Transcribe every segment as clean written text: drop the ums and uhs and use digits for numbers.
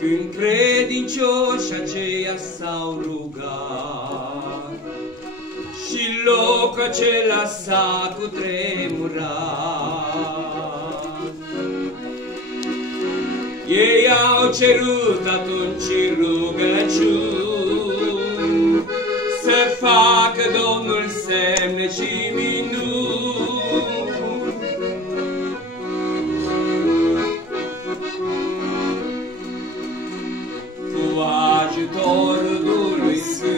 Când credincioși aceia s-au rugat și locul acela s-a cutremurat, ei au cerut atunci rugăciuni să facă Domnul semne și minuni. Cu ajutorul Duhului Sfânt,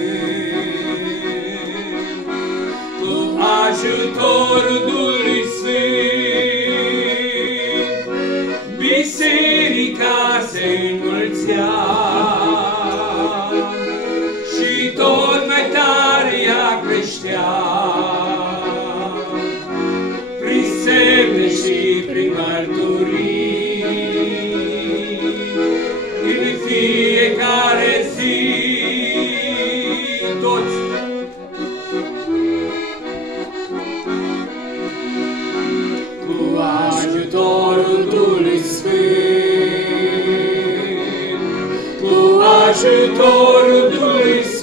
cu ajutorul Duhului Sfânt, biserica se înmulțea și tot mai tare ea creștea, prin semne și prin mărturii, în fiecare zi, toți. Cu ajutorul Duhului Sfânt, cu ajutorul Duhului Sfânt,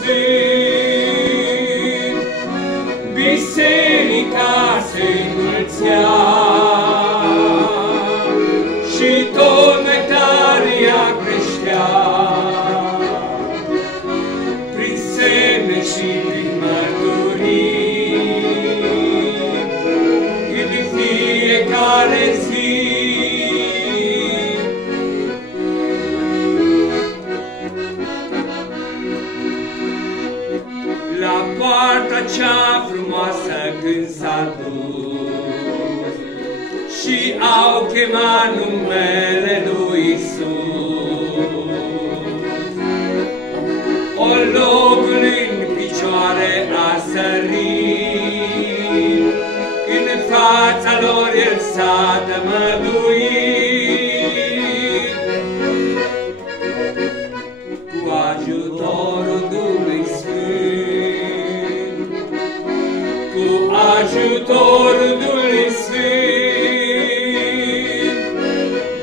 biserica se înmulțea și tot mai tare ea creștea, prin semne și prin mărturii, în fiecare zi. La poarta cea frumoasă când s-a dus și au chemat numele lui Iisus, o locul în picioare a sărit, în fața lor el s-a tămăduit. Cu ajutorul Duhului Sfânt, cu ajutorul Duhului Sfânt,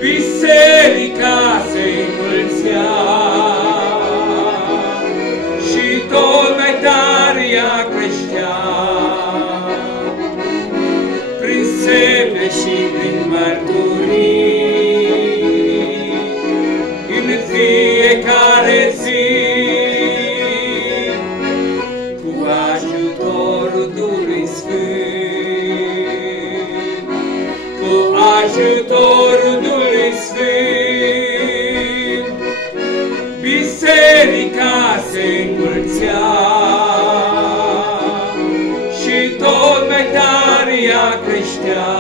biserica se înmulțea și tot mai tare ea creștea, prin semne și prin mărturii, în fiecare zi. Cu ajutorul Duhului Sfânt, cu ajutorul Duhului Sfânt, biserica se înmulțea și tot mai tare ea creștea,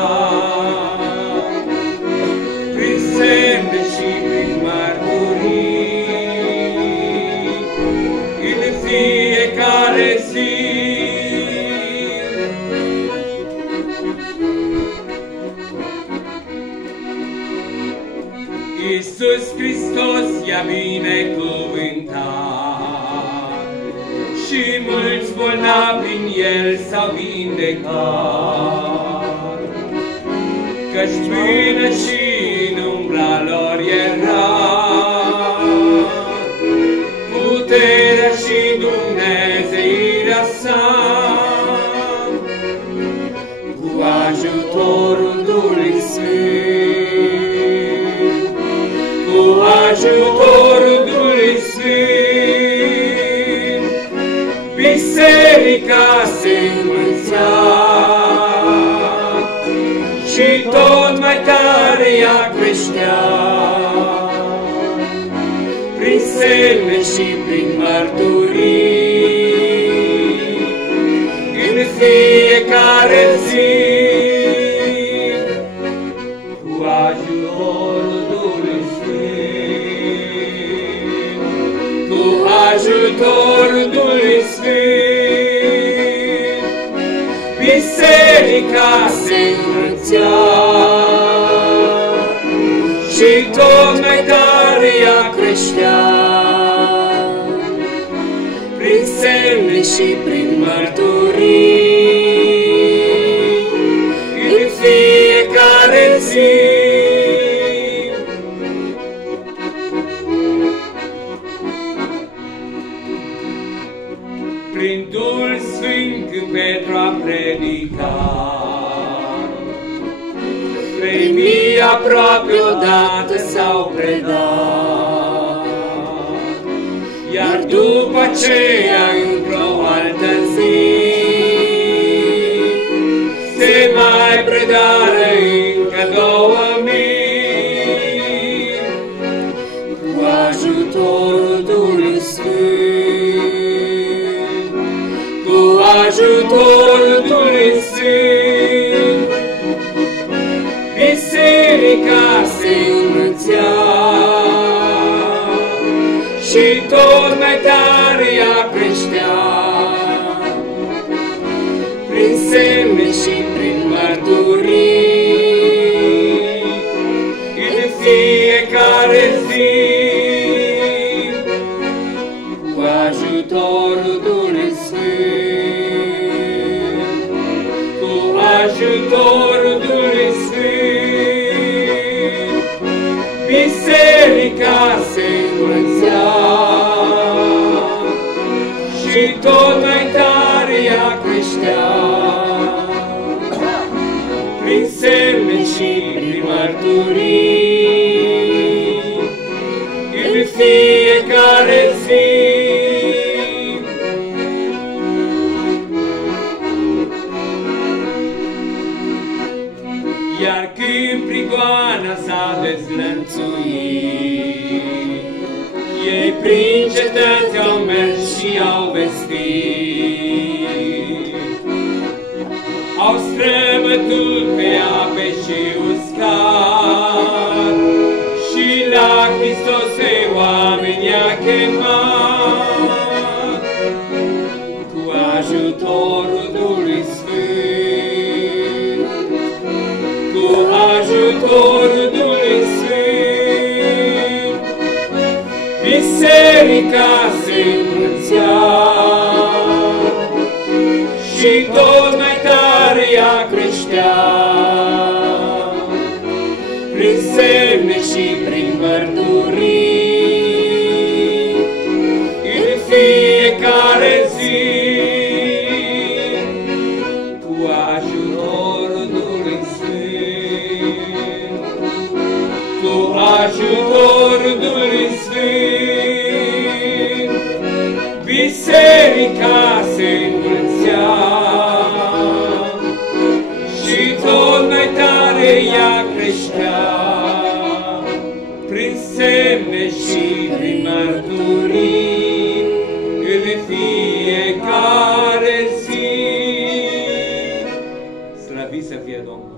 prin semne și prin mărturii, în fiecare zi. Iisus Hristos i-a binecuvântat și mulți bolnavi prin El s-au vindecat, căci până și în umbra lor era puterea și dumnezeirea sa. Cu ajutorul Duhului Sfânt, cu ajutorul Duhului Sfânt, biserica se înmulțea și tot mai tare ea creștea, prin semne și prin mărturii, în fiecare zi. Cu ajutorul Duhului Sfânt, cu ajutorul Duhului Sfânt, biserica se înmulțea și tot mai tare ea creștea, prin semne și prin mărturii, în fiecare zi. ridicat. Pe mii aproape odată s-au predat, iar după aceea într-o altă zi se mai predară încă 2000 cu ajutorul Duhului Sfânt, cu ajutorul Duhului Sfânt. Biserica se înmulțea și tot mai tare ea creștea, prin semne și prin mărturii, în fiecare zi, cu ajutorul Duhului Sfânt, cu ajutorul Duhului Sfânt. Biserica se înmulțea și tot mai tare ea creștea, prin semne și prin mărturii, în fiecare zi. Iar când prigoana s-a dezlănțuit, ei prin cetăți au mers și au vestit, au străbătut pe ape și uscat, și la Hristos pe oameni i-a chemat, cu ajutorul Duhului Sfânt, cu ajutorul Duhului Sfânt. Biserica se înmulțea și tot mai tare ea creștea, prin semne și prin mărturii, în fiecare zi, cu ajutorul Duhului Sfânt, cu ajutorul Duhului Sfânt. Biserica se înmulțea și tot mai tare ea creștea, prin semne și prin mărturii, în fiecare zi. Slăvit să fie Domnul!